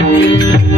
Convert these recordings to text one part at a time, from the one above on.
Thank you.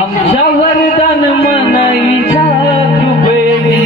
आमच्या वरदान मनाईच्या कुबेरी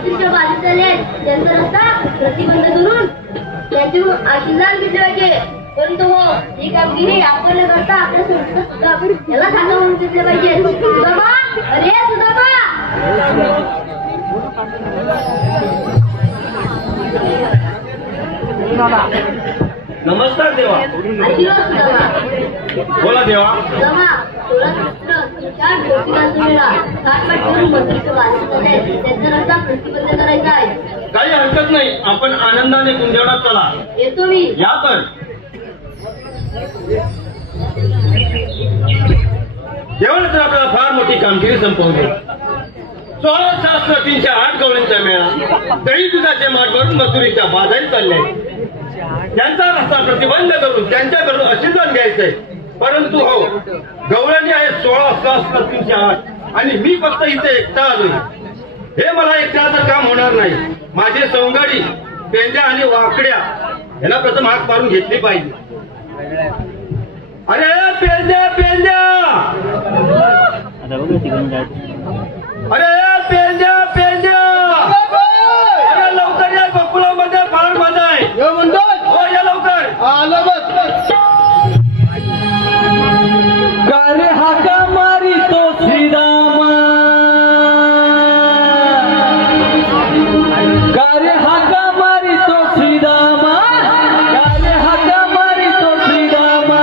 बत्तीसच्या बाजूत झाले त्यांचा रस्ता प्रतिबंध करून त्यांच्याकडून आशीर्वाद घेतले पाहिजे. परंतु हो, ही कामगिरी आपण न करता आपल्या संस्कृत सुद्धा याला सांगा म्हणून घेतले पाहिजे. सुदामा, अरे सुदामा. नमस्कार देवा. आशीर्वाद सुदामा. बोला देवा. सुदामा, 16 ज्योतिराजुला 60 पाठ करून बत्तीसच्या बाजूत झाले त्यांचा रस्ता प्रतिबंध करायचा आहे. काही हरकत नाही, आपण आनंदाने गुंजवणात चला. येतो मी. या तर देवाने तर आपल्याला फार मोठी कामगिरी संपवली. 16,308 गवळींचा मेळा दही दुधाचे माठ भरून मथुरीच्या बाजारी चालले. त्यांचा रस्ता प्रतिबंध करून त्यांच्याकडून आशीर्वाद घ्यायचंय. परंतु हो, गवळणी आहे 16,308 आणि मी फक्त इथे एकटा आलोय. हे मला एकट्याचं काम होणार नाही. माझे सवंगडी पेंड्या आणि वाकड्या यांना प्रथम हाक मारून घेतली पाहिजे. अरे पेंड्या पेंड्या, अरे पेंड्या पेंड्या, अरे लवकर या, गोकुळामध्ये फार मजा आहे. हो या लवकर. गारे हाका मारी तो श्रीरामा, गारे हाका मारी तो श्रीरामा, गारे हाका मारी तो श्रीरामा.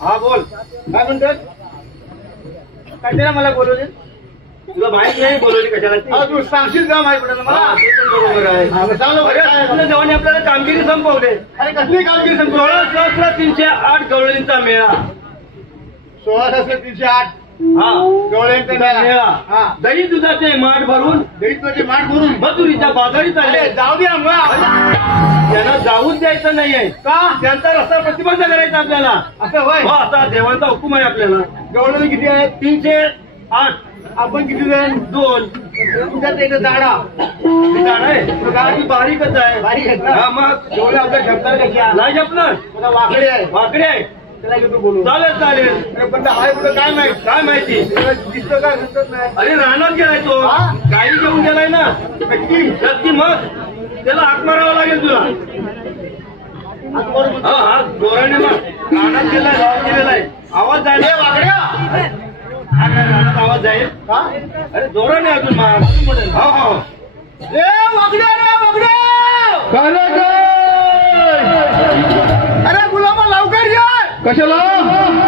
हा बोल, काय म्हणतोय? कशाला मला बोलवले? तुला माहित नाही बोलवली कशाला? तू सांगशील का माहिती पडेल मला? बरोबर आहे. जेव्हा आपल्याला कामगिरी संपवले. अरे कसली कामगिरी संपवली? 16,308 गवळींचा मेळा. 16,308 हा गवळींचा मेळा. दही दुधाचे माठ भरून, दही दुधाचे माठ भरून मथुरीच्या बाजारी चालले. जाऊ द्या मग, त्यांना जाऊच द्यायचं नाहीये का? त्यांचा रस्ता प्रतिबंध करायचा आपल्याला. असं होय? हो, असा देवांचा हुकूम आहे आपल्याला. गवळणी किती आहे? 308. आपण किती जण? 2. तुमच्यात एक झाडा आहे, गाडी बारीकच आहे. बारीक आहे का? मग जेवढे आपल्या झपणार कशा नाही झपणार. वाकडे आहे, वाकडे आहे. त्याला घेतो बोलू. चालेल चालेल. पण आहे कुठं काय माहिती? काय माहिती दिसतं काय दिसत नाही. अरे रानात गेलाय तो, गाडी घेऊन गेलाय ना. नक्की मग त्याला हाक मारावा लागेल तुला. हा हा जोराने मग रानात गेलाय, गावात गेलेला आहे. आवाज जाईल वाकड्या, रानात आवाज जाईल. अरे जोराने अजून मार. हो हो वाकड्या रे वाकड्या. अरे गुलामा लवकर या. कशाला?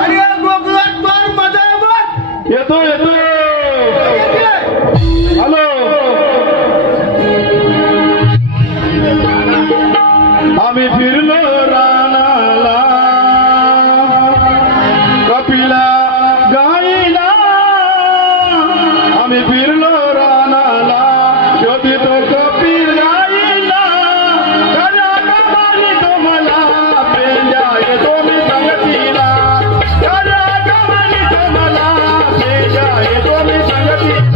अरे गोकुळात फार मजा आहे बघ. येतो येतो. हॅलो, आम्ही फिरलो रानाला, कपिला गाईला. आम्ही फिरलो रानाला, शोधितो कपिल गाईला. करा कमाली तो मला, पेंड्या येतो मी संगतीला. करा कमाली तो मला, पेंड्या येतो मी संगतीला.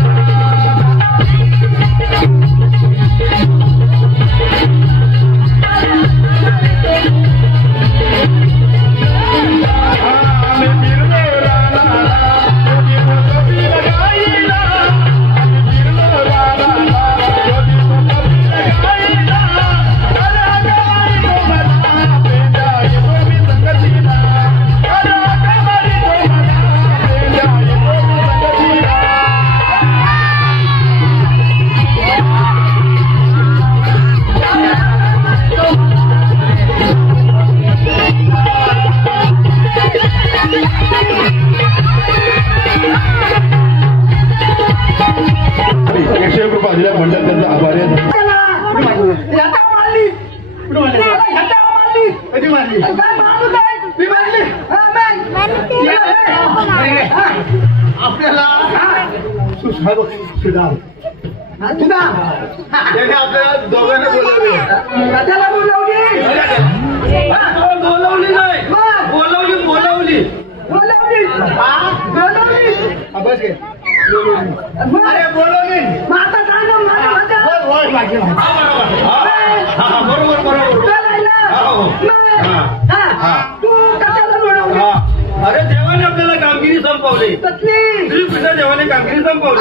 आपल्याला सुधा त्याने आपल्याला दोघांना बोलावले बोलावली नाही बोलावली बस घे अरे बोलावली बरोबर अरे देवाने आपल्याला कामगिरी संपवली श्रीकृष्ण देवाने कामगिरी संपवली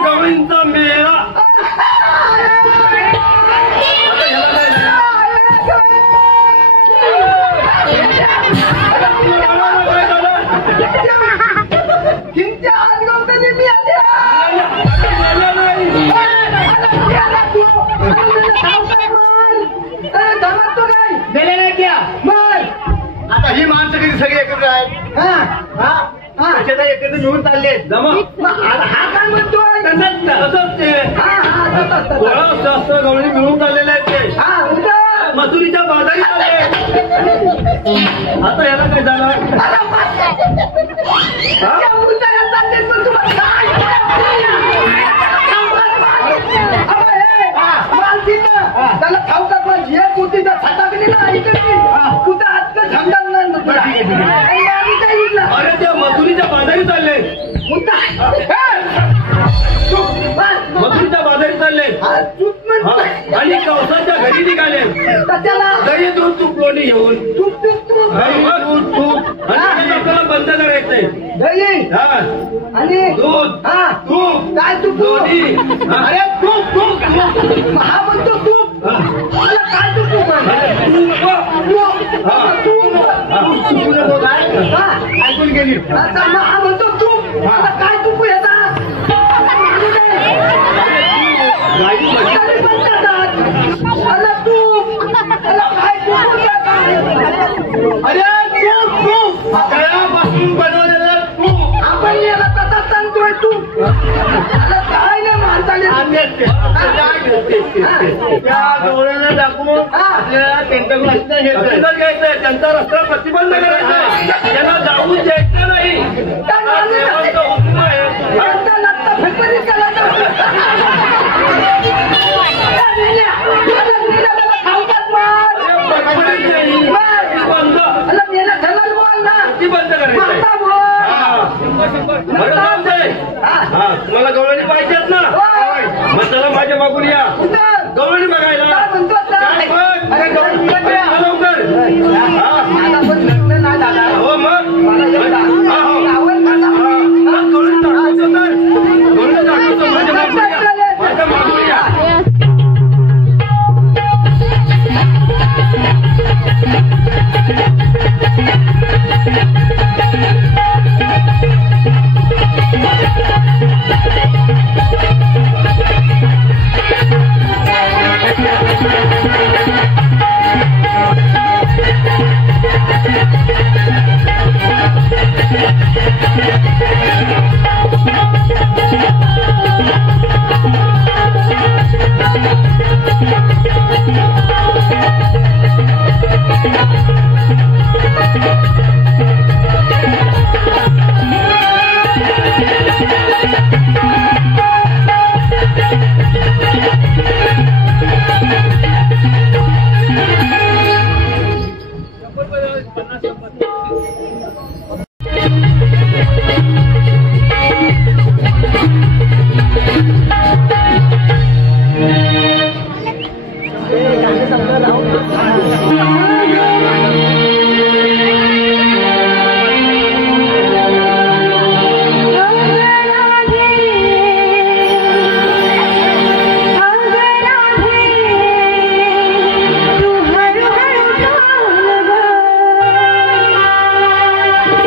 गवळींचा मेळा आता ही माणसं किती सगळी एकत्र आहेत एकत्र मिळून चालले हा काय म्हणतोय तसंच ते शस्त्र गवळी मिळून चाललेले आहेत ते मजुरीच्या बाजारी आले आता याला काय झालं त्याला खाऊतात माझी कुठीचा फटाकली ना कुठं आजकाल झंडा अरे त्या मजुरीच्या बाजारी चालले मजुरीच्या बाजारी चालले आणि कवसाच्या घरी निघाले दही दूध तूप लोणी घेऊन दूध तूप आणि आपल्याला बंद करायचंय दही आणि दूध तूप काय तूप लोणी अरे तूप तूप हा म्हणतो तूप मला काय तूप ऐकून गेली हा म्हणतो तूप मला काय तूप येतात अरे तूप कळापासून बनवलेलं तूप आपण याला तसा सांगतोय तू काय नाही त्या डोळ्याला दाखवून आपल्याला त्यांच्याकडून घ्यायचंय त्यांचा रस्ता प्रतिबंध करायचा त्यांना जाऊन द्यायचं नाही हुकूम आहे बंद करायचं तुम्हाला गवळणी पाहिजेत ना मग चला माझ्या मागून या गवळणी बघायला लवकर हो मग गवळणी दाखवतो माझ्या मागून या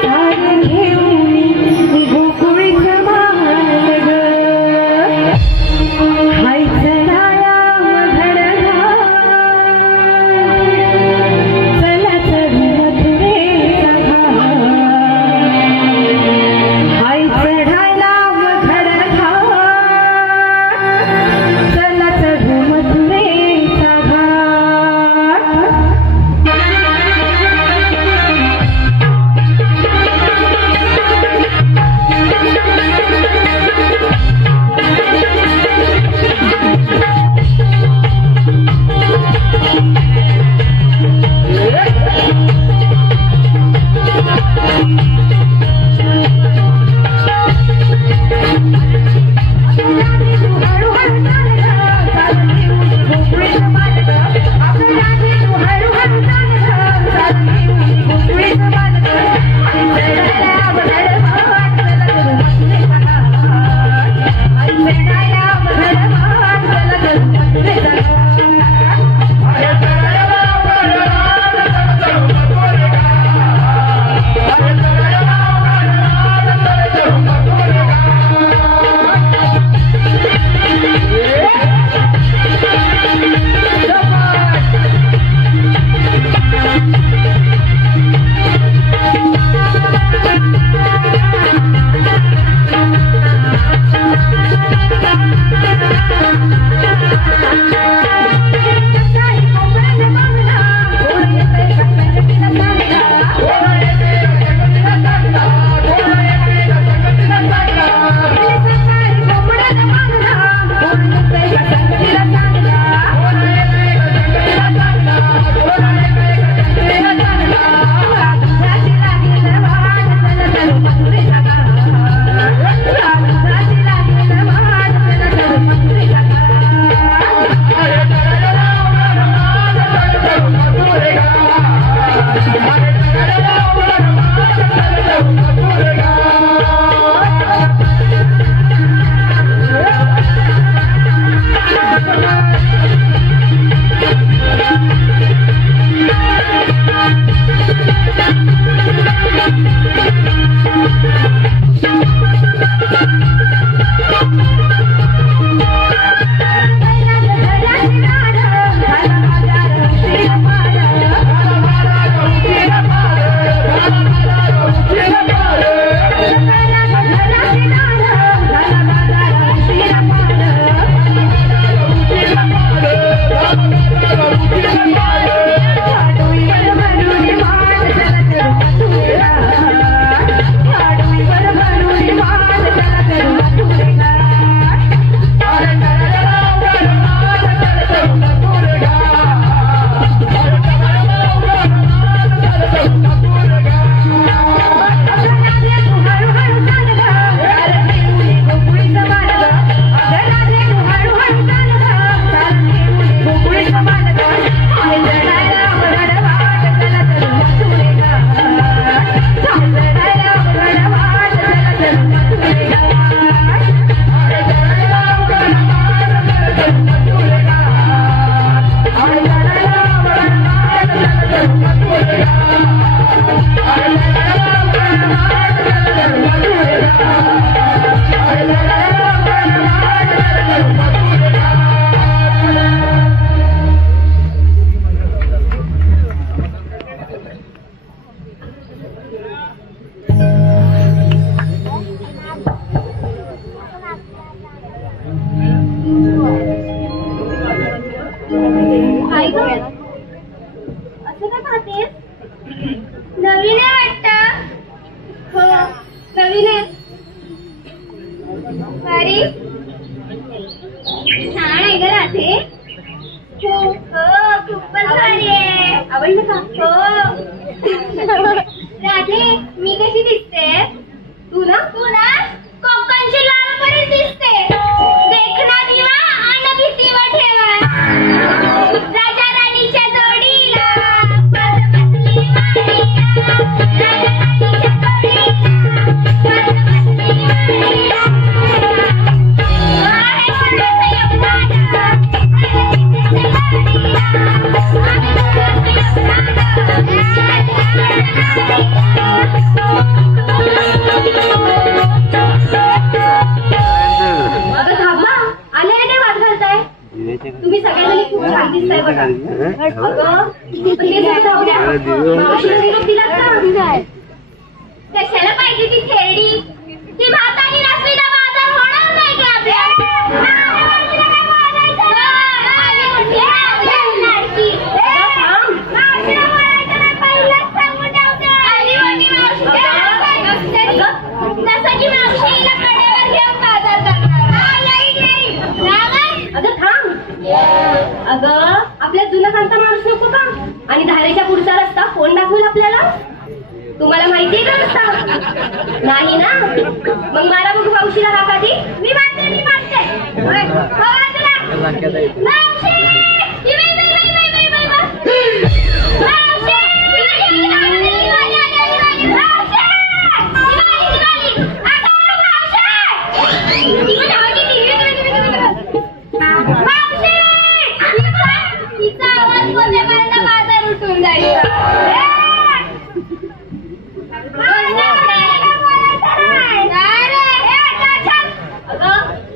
हा नवीन आहे वाटतं. हो नवीन आहे. अरे छान आहे ग राधे. हो हो खूपच भारी आहे. आवडलं का? हो राधे मी कशी दिसते? तुला कोकणची लाल परी दिसते. देखना दिवा आणि भीतीवर ठेवा. राजा राणीच्या जोडीला बसली मारिया. राजा राणीच्या जोडीला बसली मारिया. तुम्ही सगळ्यांनी खूप छान दिसताय बघा. कशाला पाहिजे ती खेळडी? ती भातानी नसलेला बाजार होणार नाही का आपल्या? जसं की मावशीला कड्यावर घेऊन बाजार करणार. अगं थांब. अगं आपल्या जुना सांगता माणूस नको का? आणि धारेच्या पुढचा रस्ता कोण दाखवला आपल्याला? तुम्हाला माहितीये का रस्ता? नाही ना? मग मला बघू मावशीला काकाची. मी मानते. बाजार उठून जायचा.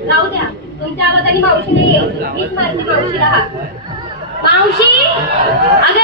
राहू द्या तुमच्या आवाजाने मावशी नाही येऊ. मीच मारते मावशीला हाक. मावशी अगं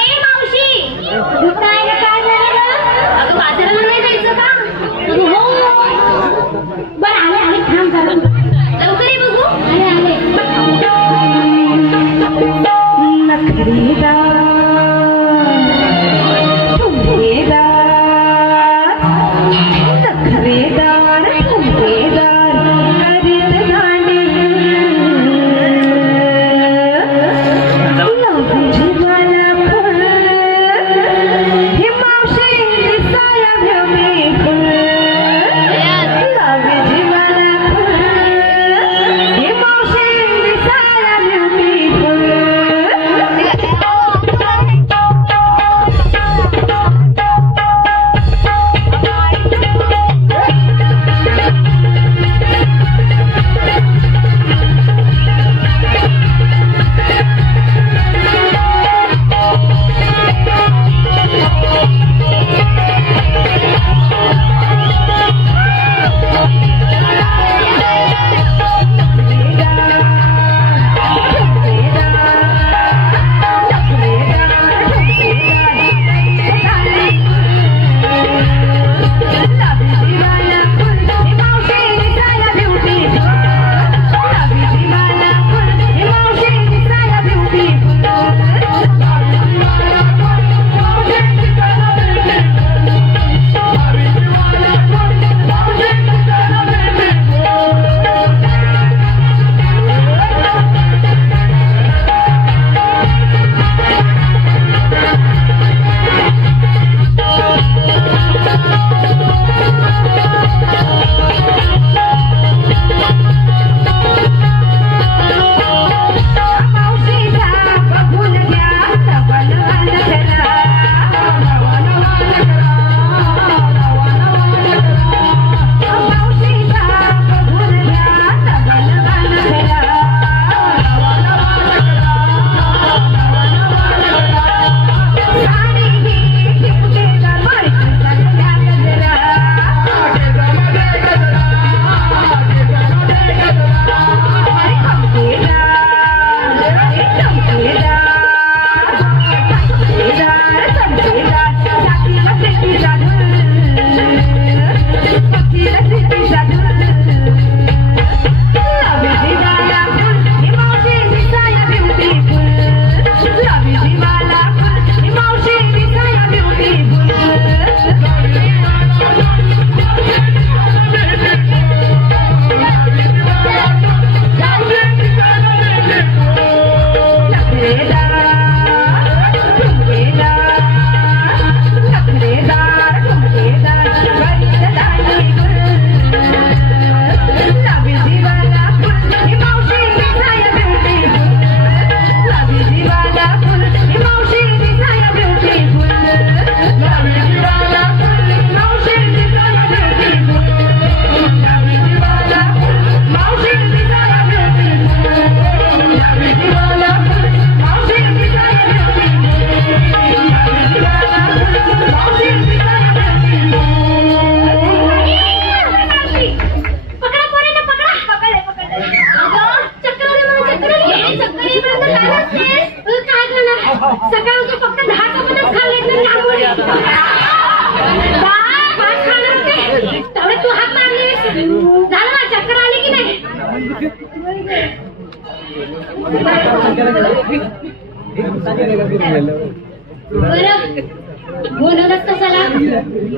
म्हणूनच कशाला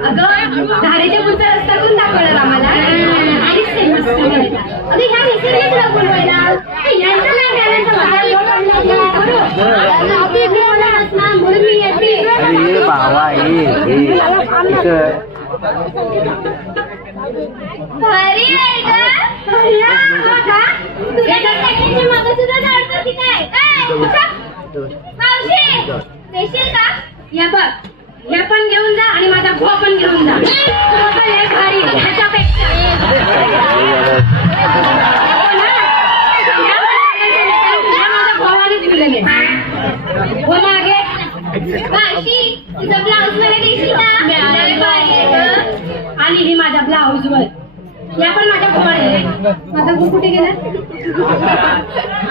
अगं धारेच्या पुढचा रस्ता करून दाखवला आम्हाला आणि अगं ह्या विसरले तुला बोलवायला म्हणून मी येते भारी आहे का मग सुद्धा जाणतो की काय मावशी देशील का या बघ या पण घेऊन जा आणि माझा भो पण घेऊन जा भारी ह्याच्यापेक्षा माझ्या भावाने दिलेले हो मागे मावशी तुझा ब्लाऊज मला देशील का आणि ही माझ्या ब्लाऊज वर या पण माझ्या भावाने माझा भो कुठे गेला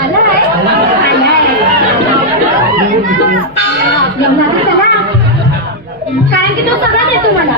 आलाय कारण की तो सगळा देतो मला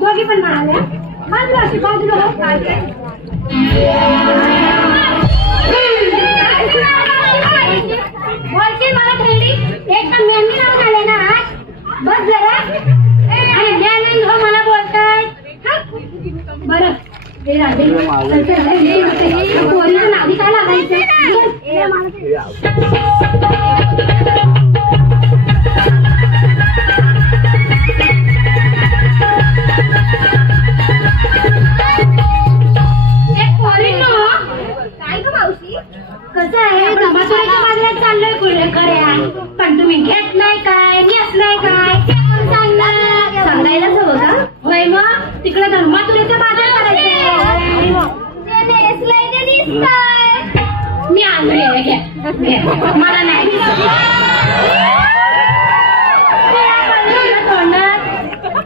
दोघी पण म्हणाल्या बाजूला अशी बाजूला बोलते मला खेळली एक तर मेहंदी लावून आले ना बस जरा आणि मेहंदी हो मला बोलताय बरं पोरीचं नावी काय लागायचं कसं आहे जमासुराच्या बाजूला चाललोय कुठेकड्या पण तुम्ही घेतलाय काय नेसलाय काय सांगायलाच हवं का होय मग तिकडे धर्मातुरीचा बाजार करायचं मी आणलोय घ्या मला नाही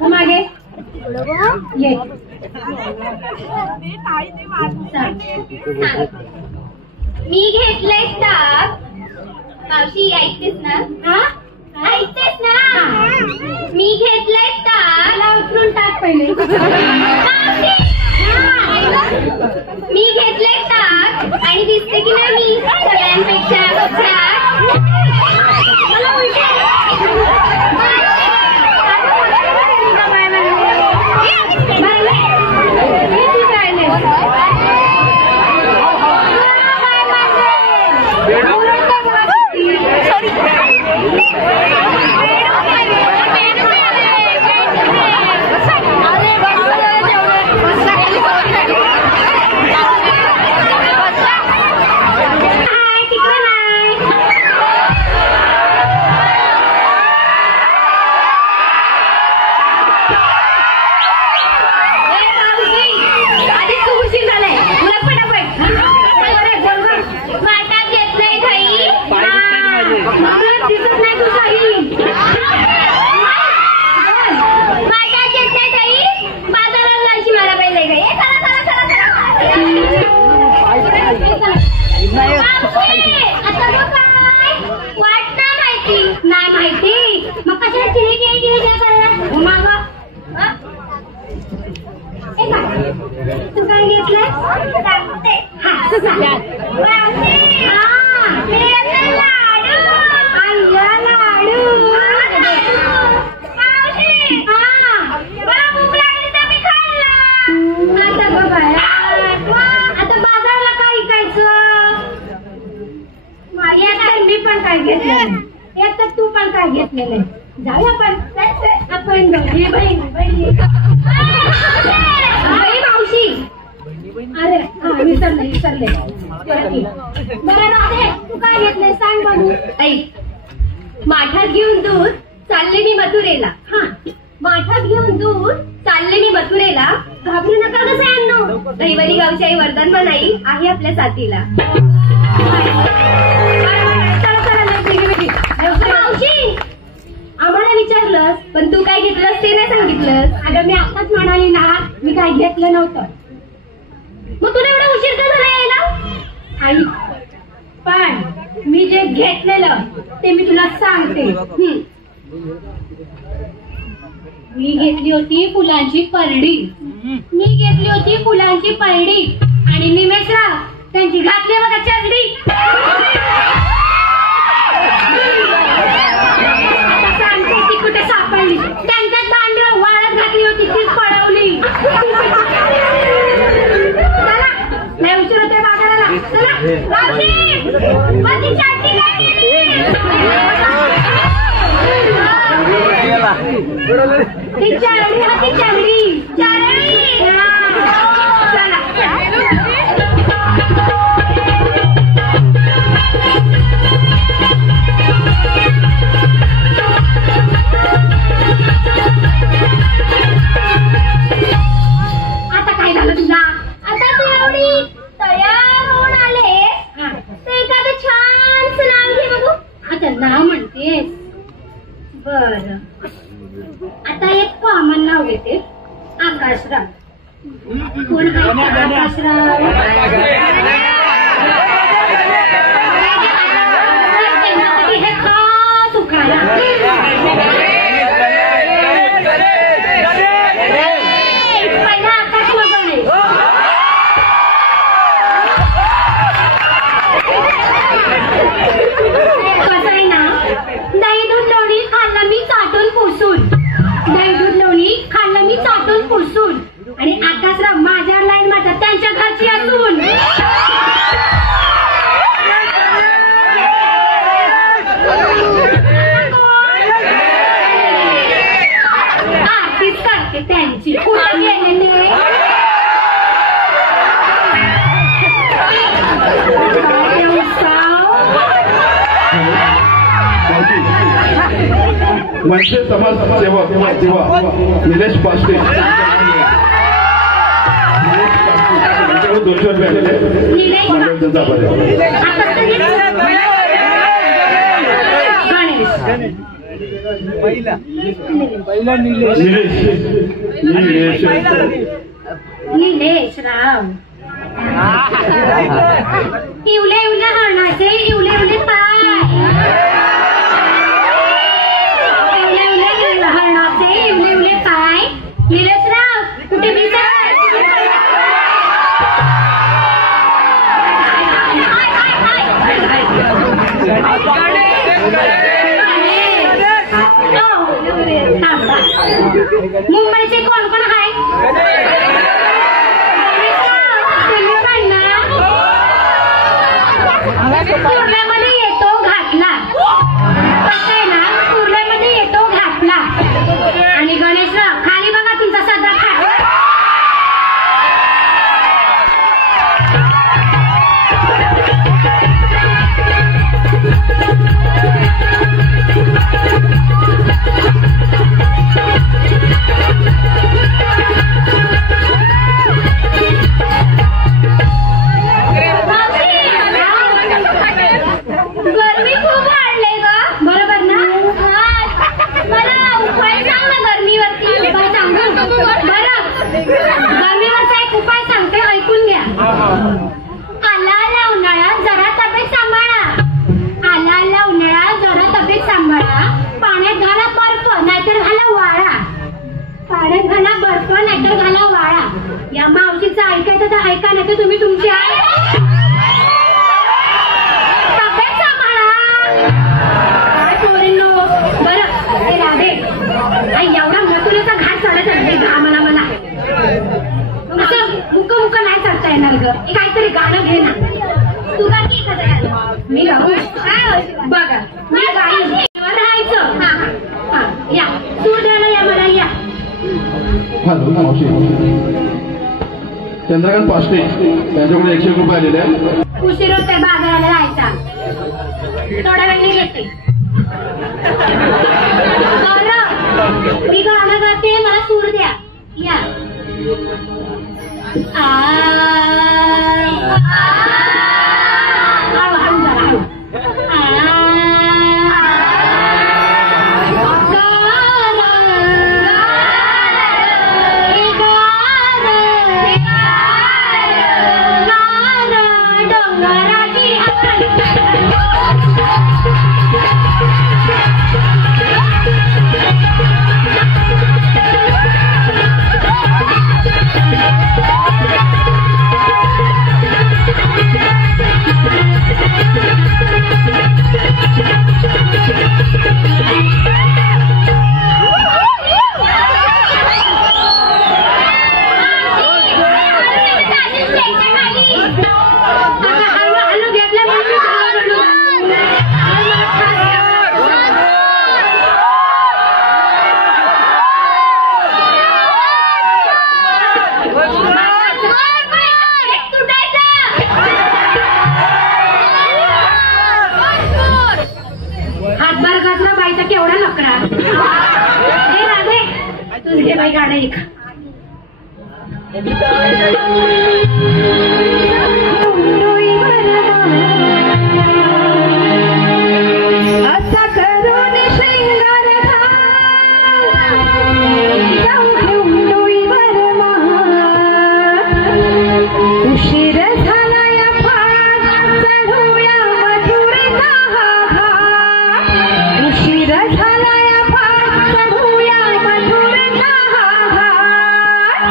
मागे ये मी घेतलंय ताक मावशी ऐकतेस ना ऐकतेस ना मी घेतलंय ताक मला उचलून टाक पहिले मी घेतलंय ताक आणि दिसते की नाही मी सगळ्यांपेक्षा नाही माहिती मग कशाला तू काय घेतलंय आता बाजारला काय विकायचं मी पण काय घेतलं एक तर तू पण काय घेतलेलं जाऊया आपण बहीण मावशी अरे विसरले बरं राधे, तू काय घेतलंय सांग बघू. ऐक, माठात घेऊन दूध चालले मी मथुरेला. हा, माठात घेऊन दूध चालले मी मथुरेला. घाबरू नका कसं आणू, रविवारी गावची आई वरदान बनाई आहे आपल्या साथीला. मावशी, आम्हाला विचारलंस पण तू काय घेतलंस ते नाही सांगितलंस. अगं मी आताच म्हणाली ना, मी काय घेतलं नव्हतं. मग तुला एवढा उशीर का झाला यायला? आई, पण मी जे घेतलेलं ते मी तुला सांगते. मी घेतली होती फुलांची परडी. आणि निमेशराव त्यांची घातली बघा चरडी. आता सांगते ती कुठे सापडली. त्यांच्याच दांडीवर वाळत घातली होती, तीच पळवली. नाही उशीर होते बाजाराला. चला मावशी, माझी चाटी काय गेली? ती चांगली चला. आता काय झालं तुला? आता तू एवढी तयार होऊन आले तर एखादं छानच नाव घे बघू. आता नाव म्हणतेस? बर, आता एक कॉमन नाव घेते, आकाशराव. कोण आहे आकाशराव? हे खास उखाणा. पहिला आकाश वगैरे. कसं आहे ना, दही दूध लोणी खाल्लं मी चाटून पुसून. आणि आकाशराव माझ्या लाईन माझ्या त्यांच्या घरची असून. आरतीच करते त्यांची. कुठे गेलेले? मनसे समाज सेवक निलेश पास्टे ₹200 निलेश राव. इवले हरणाचे इवले पाय. हरणाचे इवले पाय. निलेशराव कुठे मुंबईचे कोण कोण आहे? कुर्ल्यामध्ये येतो घातला. कसं आहे ना, कुर्ल्यामध्ये येतो घातला. आणि गणेशराव खाली बघा तुमचा सध्या खाटला. गरमी खूप वाढले ग, बरोबर ना? मला उपाय सांग ना गरमीवरती. उपाय सांगू बरं? गरमीवरचा एक उपाय सांगते, ऐकून घ्या. आला उन्हाळा जरा तब्येत सांभाळा. पाण्यात घाला बर्फ नाहीतर घाला वाळा. या मावशीचं ऐकायचं तर ऐका, नाही तर तुम्ही तुमची आई तब्येत सांभाळा. बरं ते राधे, एवढा मथुरेचा घाट चढायचा घामाला मला असं मुक नाही चढता येणार ग. काहीतरी गाणं घे ना. तू गा की एखादं गाणं. मी गाऊ? बघा मी गाईन. राहायचं. या सूर द्यायला या मला. या हॅलो मावशी, चंद्रकांत पाष्टे यांच्याकडे 101 रुपये आलेले आहेत. उशीर होते बाजाराला जायचा. थोड्या वेळी घेते. बरं, मी गाणं गाते, मला सूर द्या. या केवढा नकरा. हे राधे, तुझे बाई गाणं ऐक. असा करून श्रृंगार उशीर झाला या फार चढूया मधुरेचा हा घाट. उशीर झाला या फार चढूया मधुरेचा हा घाट.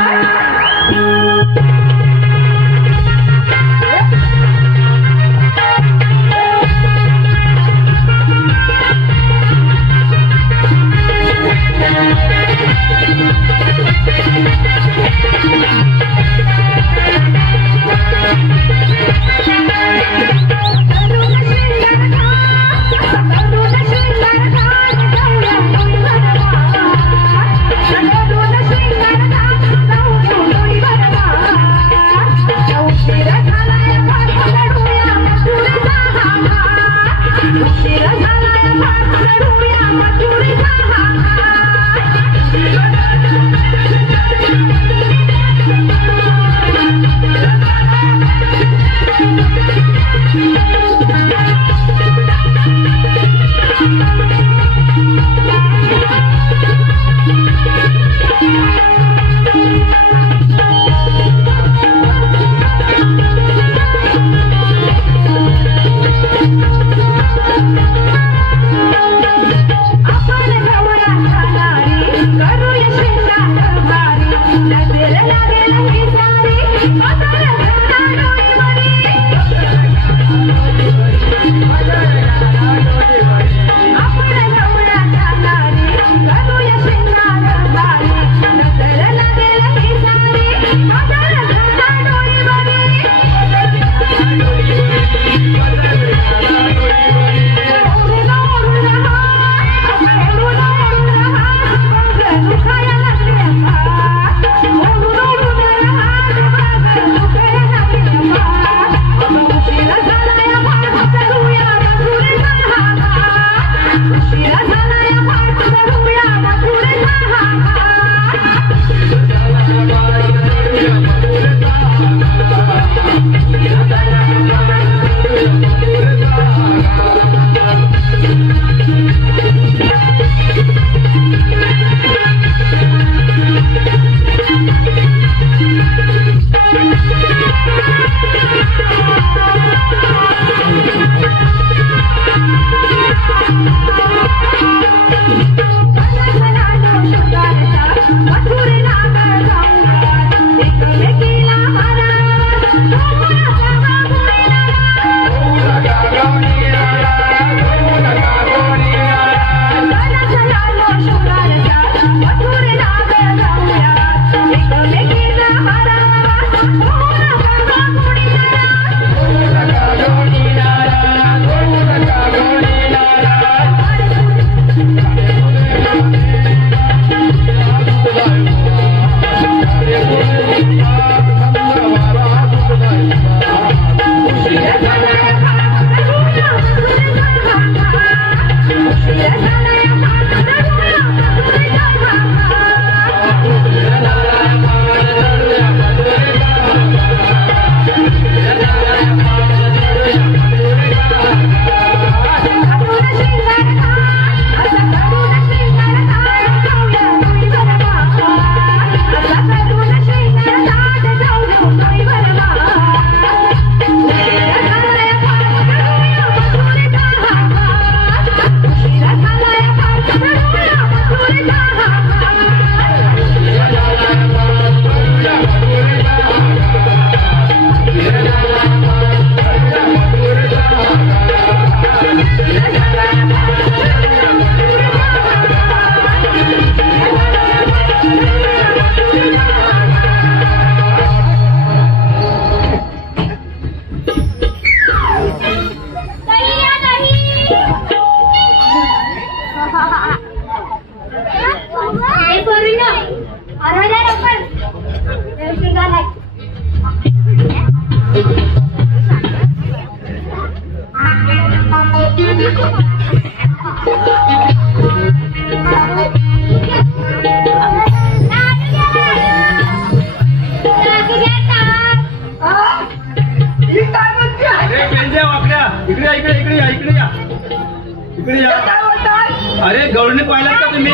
अरे गवळणी पाहिल्यात का तुम्ही?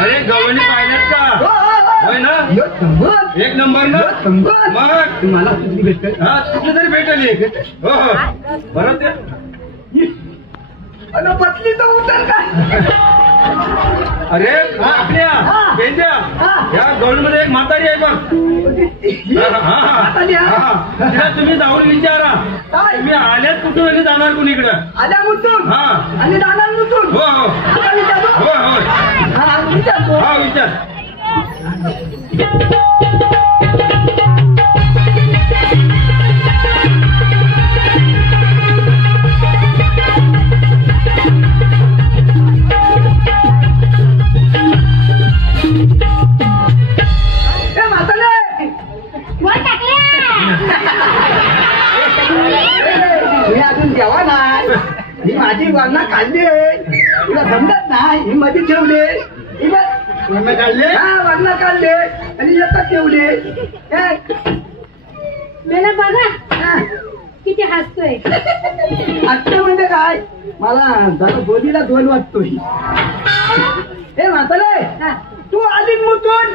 अरे गवळणी पाहिल्यात का? होय ना? एक नंबर ना? मग मला कुठली भेटत हा कुठली तरी भेटली. हो हो बरं ते बसली तर उतर काय? अरे आपल्या पेंद्या या गवळीमध्ये एक म्हातारी आहे बघ. तिला तुम्ही जाऊन विचारा तुम्ही आल्यात कुठून आणि जाणार कुणीकडं. आल्या मुतून हा आणि जाणार मुतून. हो हो हो हो विचारतो. हा विचार. जेव्हा नाही ही माझी वर्ण काढली तुला समजत नाही. ही मध्ये ठेवले वर्ण काढले. हा वर्ण काढले आणि येतात ठेवले. मला बघा किती हसतोय. आत्ता म्हणजे काय मला जरा बोलीला 2 वाजतोय. हे म्हातारे तू आधी मुतून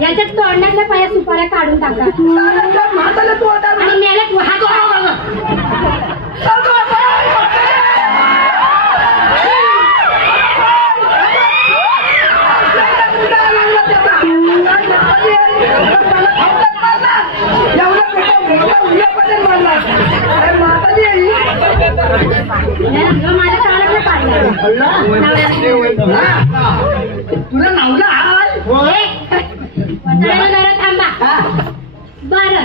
याच्यात तोंडातल्या पाया सुपाऱ्या काढून टाका म्हाताला तू आता आणि मेल्यात माझ्या कानातलं पाडलं. तुला नावला जरा थांबा. बरं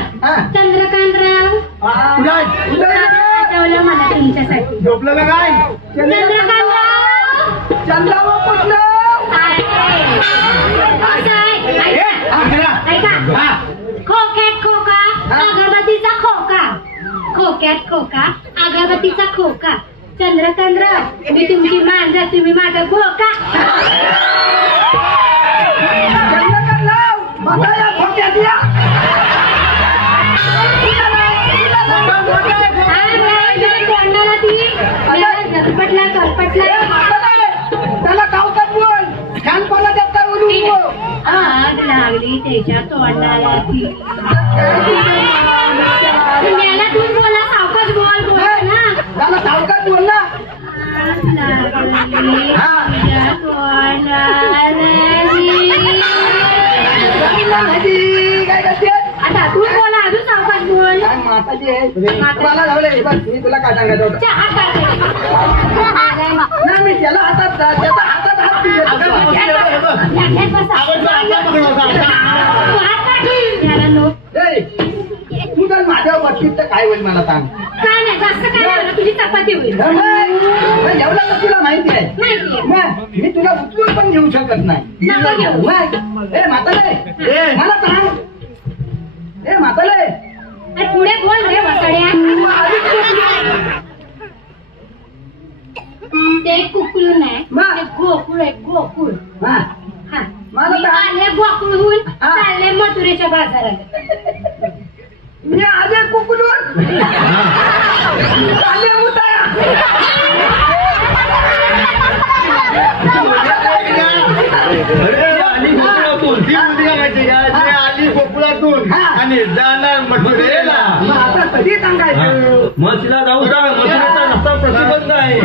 चंद्रकांतराव आठवलं मला तुमच्यासाठी. झोपलं का काय? चंद्रकांतराव चंद्रावर कुठलं ऐका खोक्यात खोका अगरबत्तीचा खोका. खोक्यात खोका अगरबत्तीचा खोका. चंद्रकांतराव मी तुमची मांजर तुम्ही माझा भोका. तोंडाला ती झटपटला करपटला त्याला कावतात बोल छान कोणा देत आग लागली त्याच्या तोंडाला ती. मला तू बोला सावकाश बोल बोल ना. त्याला सावकाश बोल ना. आता तू बोला अजून सावकाश बोल. माताजी मला लावले बस मी तुला काय सांगायचं होतं. नाही मी त्याला हातात त्याचा हातात हात तू जर माझ्या बाबतीत तर काय होईल मला सांग. काय नाही जास्त काय नाही तुझी चपाती होईल. एवढं तर तुला माहिती आहे. मी तुला उचलून पण घेऊ शकत नाही. ए म्हातारे मला सांग. ए म्हातारे पुढे बोल रे वसाड्या. ते कुकळू नाही ते गोकुळ आहे गोकुळ. मला आले गोकुळहून चालले मथुरेच्या बाजारात. मी आले कुकलून आले उतारा. आली गोकुळातून आणि जाणार मथुरेला. आता कधी सांगायचं. मग तिला जाऊ जा. मथुरेचा रस्ता प्रतिबंध आहे.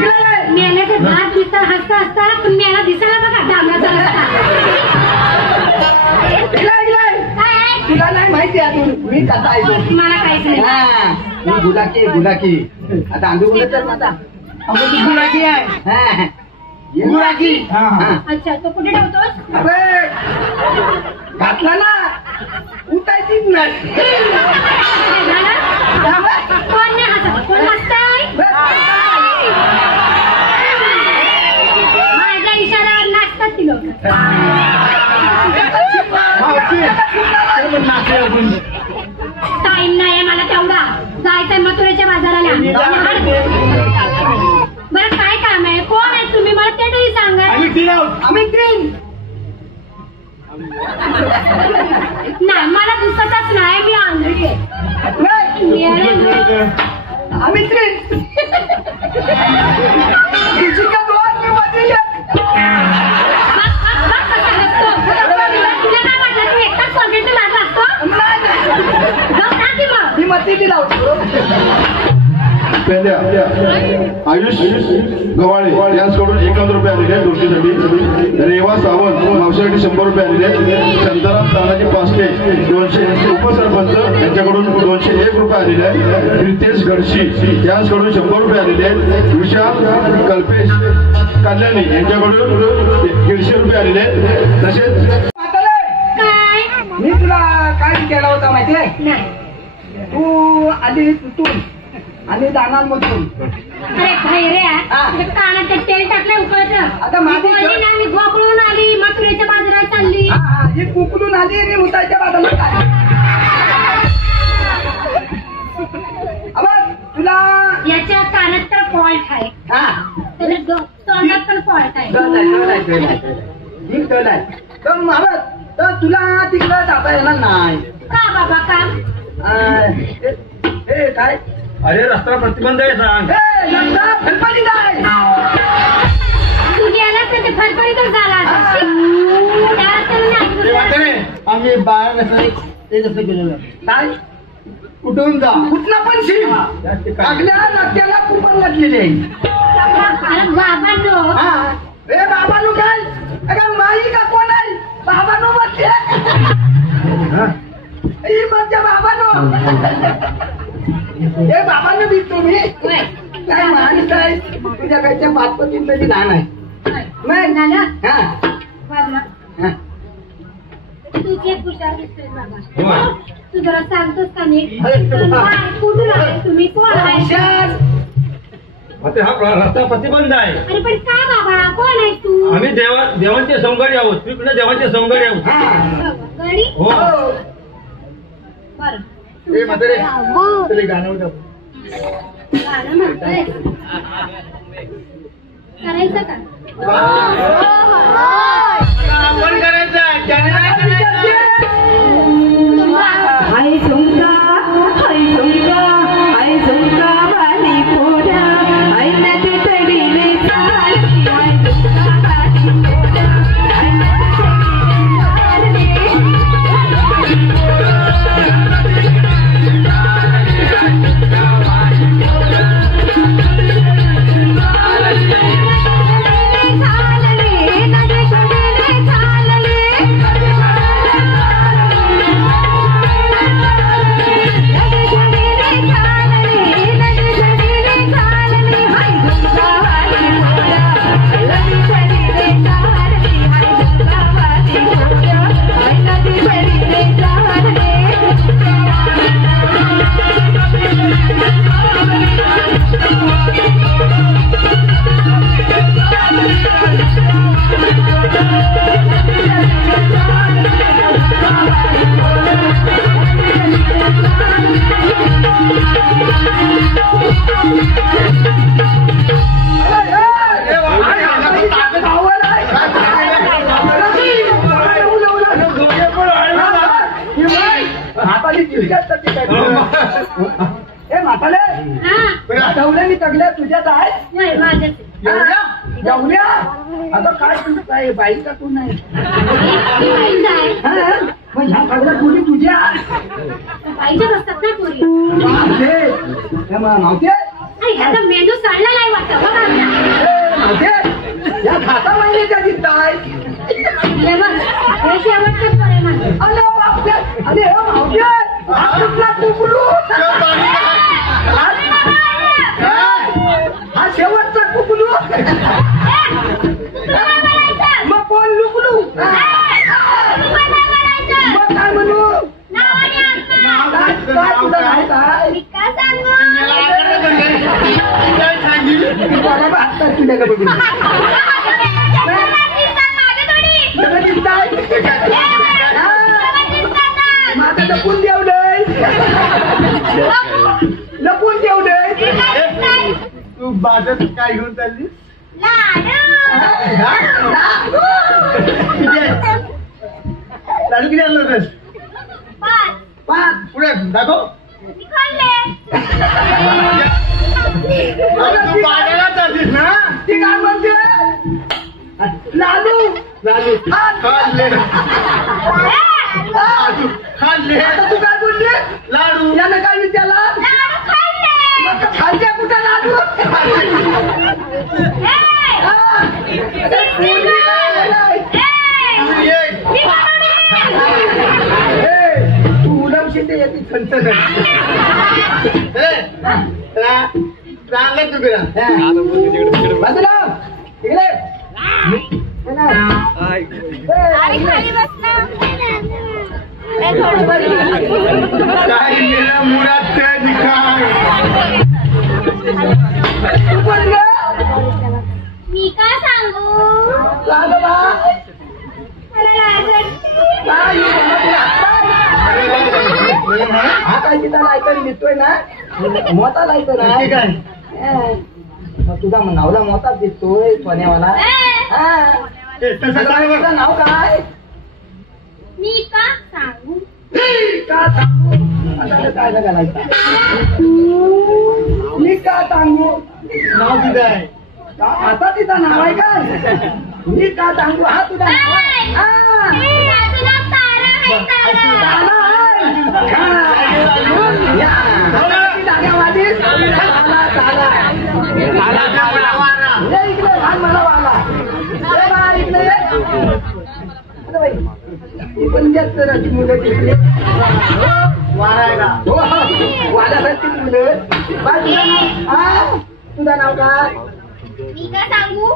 मेल्याचे दात दिसता हसता असताना पण मेला दिसायला बघा डांबराचा रस्ता. तुला नाही माहिती अजून मी कसा आहे. मला काहीच नाही. गुलाकी गुलाकी आता आंदोलन तर माझा गुलाकी आहे. गुलाकी अच्छा तो कुठे ठेवतोस. अरे घातला ना उठायचीच नाही. कोण नाही हसत कोण हसताय. माझ्या इशाऱ्यावर नाचतात ती लोक. टाइम नाही मला तेवढा जायचंय मथुरेच्या बाजाराला. बरं काय काम आहे कोण आहे तुम्ही मला ते तरी सांगा. आम्ही 3 नाही मला दिसतच नाही मी आंधळी आहे. आम्ही 3 पेंड्या आयुष गवाळे यांच्याकडून 51 रुपये आलेले आहेत गोष्टीसाठी. रेवा सावंत मावशीसाठी 100 रुपये आलेले आहेत. शांताराम तानाजी पास्टे 200 उपसरपंच यांच्याकडून 201 रुपये आलेले आहेत. रितेश गडशी यांच्याकडून 100 रुपये आलेले आहेत. विशाल कल्पेश कल्याणी यांच्याकडून 150 रुपये आलेले आहेत. तसेच काय मी तुला काय केला होता माहितीये? नाही. तू आधी तुटून आणि दानांमधून अरे खैऱ्या तुझ्या कानात तेल टाकलं उकळतं. आता माझी बोलली ना मी गोकुळून आली मथुरेच्या बाजारात चालली. ही कुकडून आली आणि उतारच्या बाजूला काय तुला याच्या कानात तर फॉल्ट आहे. त्याला तोंडात पण फॉल्ट आहे. तर मला तर तुला तिकडं जाता येणार नाही. का बाबा का? हे काय अरे रस्ता प्रतिबंध आहे सांग. फलफली काय तू गेलास तर ते फरफरीतच झाला. आम्ही बाहेर ते कसं गेलेलं काय कुठून जा कुठला पण शिव आपल्या नाट्याला कुपन घातलेली आहे. अरे बाबांनो ए बाबांनो काय अगं माई का कोण आहे? बाबांनो म्हणते ही म्हणते बाबांनो. ए बाबांनो बी तुम्ही काय माणूस आहे तुझ्याकडच्या 5-5 तरी लहान आहे. तूच एक हुशार दिसतोय बाबा. तू जरा सांगतोस का नीट? कुठून आहे तुम्ही? कोण आहे? हा रस्ता प्रतिबंध आहे. अरे पण का बाबा कोण आहे तू? आम्ही देवांचे सौंदर्य आहोत. श्रीकृष्ण देवांचे सौंदर्य आहोत. गडी हो बरं गाणं गाणं म्हणतोय करायचं का? आपण करायचं आई झुमका आई झुमका आई झुमका वाली पोरा आई नदी तडीले चालली आई झुमका वाली पोरा आई नदी मी तगल्या तुझ्यात आहे नाही माझ्याच. जाऊया आता काय तुझं काय बाई का तू नाही मग ह्या सगळ्या तुझी तुझ्या बाईच्याच असतात ना पोरी. नव्हते ह्याचा मेंदू सडला नाही वाटतं बघा. नव्हते या खाता महिन्याच्या दिसताय हे शेवटचं पोर आहे माझं. अरे बापरे अरे हे मावते कुठला कुकलू हा शेवटचा कुकलू मग कोण लुकलू मग काय म्हणू काय तुझं नाही काय तुझ्याकडे बघून माझं लपून देवलंय लपून देवलंय तू बाजारात काय घेऊन चालली? लाडू किती आणलं होतस? 5 पुढे दाखव. तू बाजारात जातीस ना? ती काय म्हणते लाडू लाडू खाल्ले. लाडू खाल्ले. आता तू काय बोलली लाडू यानं काय विचारला मग खाल्ल्या कुठे का लाजू तू उलम शिंदे येते खंत चांगलं तुझ्या बाजूला इकडे काय मुळात काय मी काय सांगू हा काय तिथं लायकर दिसतोय ना मोता लायकर ना तुझा नावला मोताच दिसतोय सोन्यावाला तुझं नाव काय मी का सांगू का सांगू काय घालायचं मी का सांगू नाव तिथं आहे आता तिचा नाव आहे का मी का सांगू हा तुझा नाव माझं नाव तारा आहे तारा तुझं नाव काय मी का सांगू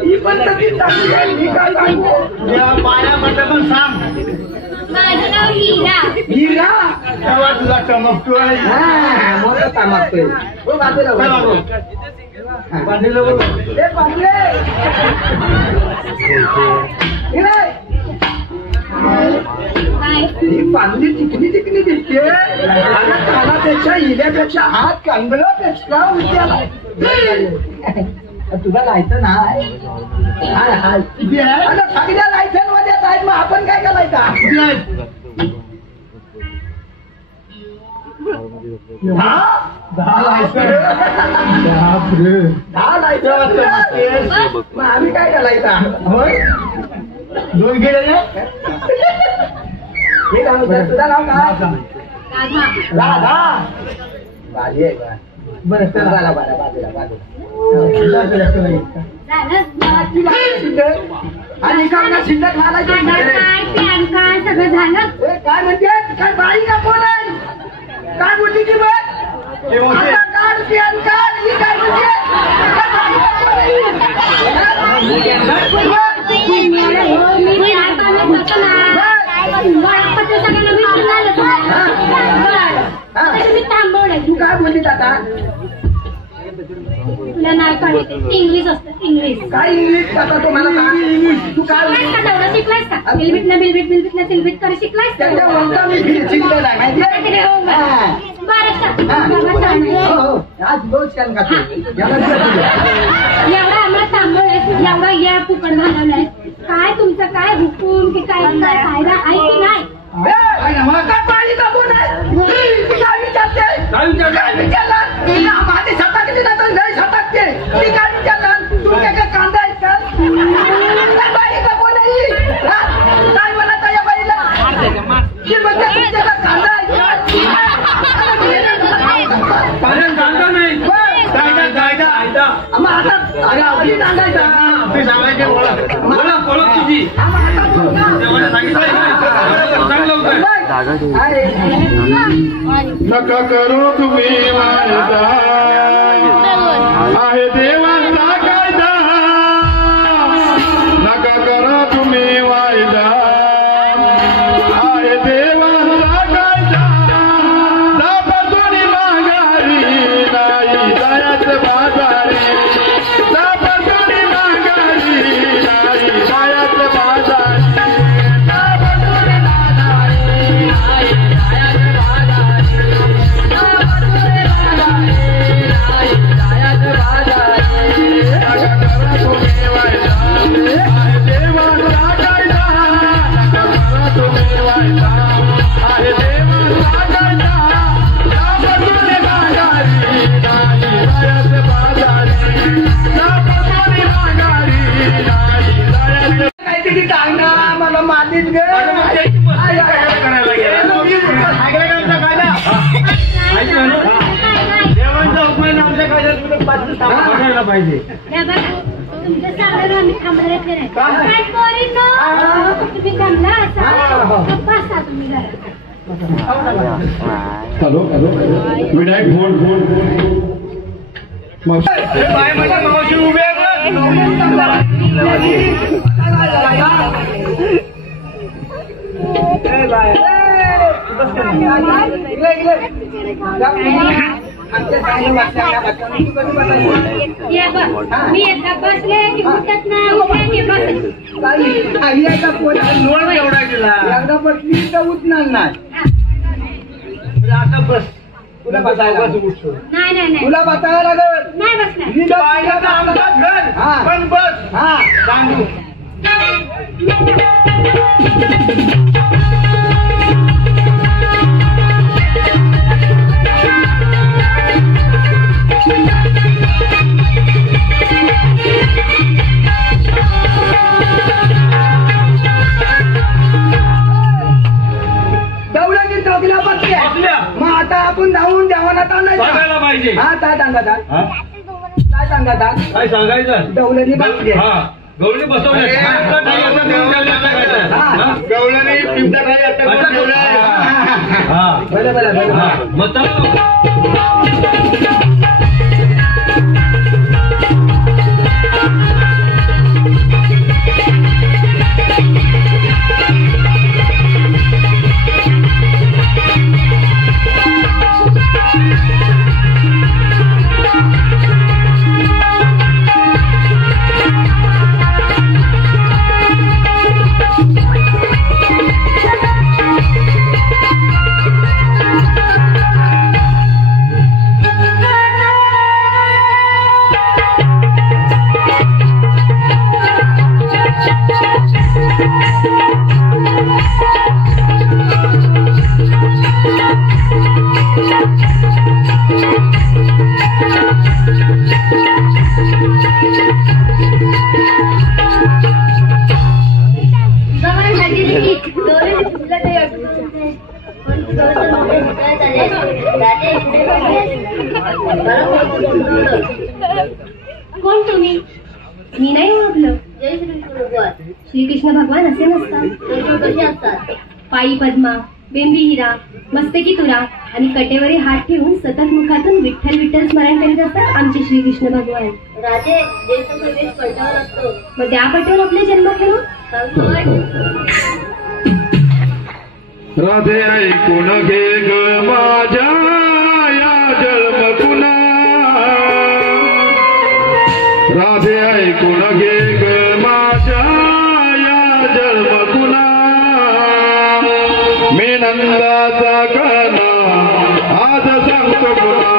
ही पण तशी चांगली आहे मी काय सांगू पाण्यामध्ये पण सांग माझं नाव हिरा हिरा तेव्हा तुला चमकतोय मोठं चमकतोय हो बाजूला बाजूला बघ. हे पांढरे हिरे काय ही पांढरी चिकनी चिकनी दिसते आणि कानापेक्षा हिल्यापेक्षा हात कंगलापेक्षा उद्याला तुला लायसन हाय हाय किती आहे सगळ्या लायसन मध्ये आहेत मग आपण काय करायचा किती आहे दहा लायसन दहा लायसन मग आम्ही काय करायचा दोन गेले ना हे नाव तुझं नाव काय राधा राधा भारी आहे बा बरं चला बाजूला बाजूला झालं आणि काम ना शिल्लक घालायचं आधार कार्ड पॅन कार्ड सगळं झालं काय म्हणते काय बाई का कोण आहे काय बोलली ती बघ आधार कार्ड पॅन कार्ड ही काय म्हणते काय बाई का कोण आहे? मी लहानपणात होतो ना बाळापत्र सगळ्यांना विचारून झालं मी थांबवलंय तू काय बोलली आता तुला नाही कळत इंग्लिश असतं इंग्लिश काय इंग्लिश आता तो मला सांग तू काय शिकलायस का तेवढं शिकलायस का बिलबिटला सिलबिट कर शिकलायस का त्याच्या म्हणता मी शिकलो नाही माहिती बरं का आज रोज काय का तू याला एवढा आम्हाला थांबवलंय एवढा या फुकट घालवलाय काय तुमचं काय हुकूम की काय कायदा आहे की नाही काय पाणी का कोण आहे काय विचारते काय विचारला माझी सटाकते ना तर नाही सटाकते ती काय विचारला तू काय कांदा आहेस का बाई का कोण आहे काय म्हणत या बाईला ती म्हणते तुमच्याकडे कांदा आहे कांदा नाही कायदा मग आता अरे आपली कांदायचा ते सांगायचे बोला तुझी नका करू तुम्ही वायदा आहे देवाचा कायदा नका करा तुम्ही वायदा आहे देवाचा कायदा दापतून माघारी नाही जायच बाजारी दापतून माघारी नाही जायच बाजारी बघायला पाहिजे. हे बघा, तुमचं सांगणार आम्ही थांबलेच नाही. काय पोरींनो, तुम्ही थांबला असा बसा तुम्ही घरात. हॅलो विनायक फोन बाय माझ्या मावशी उभे मी एकदा बसले की उठत नाही, उठले की एवढा गेला एकदा बसली तर उठणार नाही. आता बस तुला बसायला नाही तुला बसायला लागल. नाही बसणार. पाहिलं आमचं घर पण बस हा सांगू दौलाची चौकीला बसल्या. मग आता आपण जाऊन जेवणात सांगायला पाहिजे. हा काय सांगतात हा? काय सांगतात काय सांगायचं दौलानी बसल्या. हा गौरी बसवले गवळणी पिंपळा खाली आता ठेवलं. हा बरं मग कोण तुम्ही? मी नाही ओळखलं. जय श्री भगवान. श्रीकृष्ण भगवान असे नसतात. कसे असतात? पायी पद्मा, बेंबी हिरा, मस्तकी तुरा आणि कटेवरी हात ठेवून सतत मुखातून विठ्ठल विठ्ठल स्मरण करीत असतात आमचे श्रीकृष्ण भगवान. राजे देश प्रदेश पलटावर असतो. मग त्या पटेवर आपले जन्म घेऊन राधे ऐकून घे ग माझ्या या जन्मकुना. राधे ऐकून घे ग माझ्या या जन्मकुना. मी नंदाचा काना आज सांगतो पुन्हा.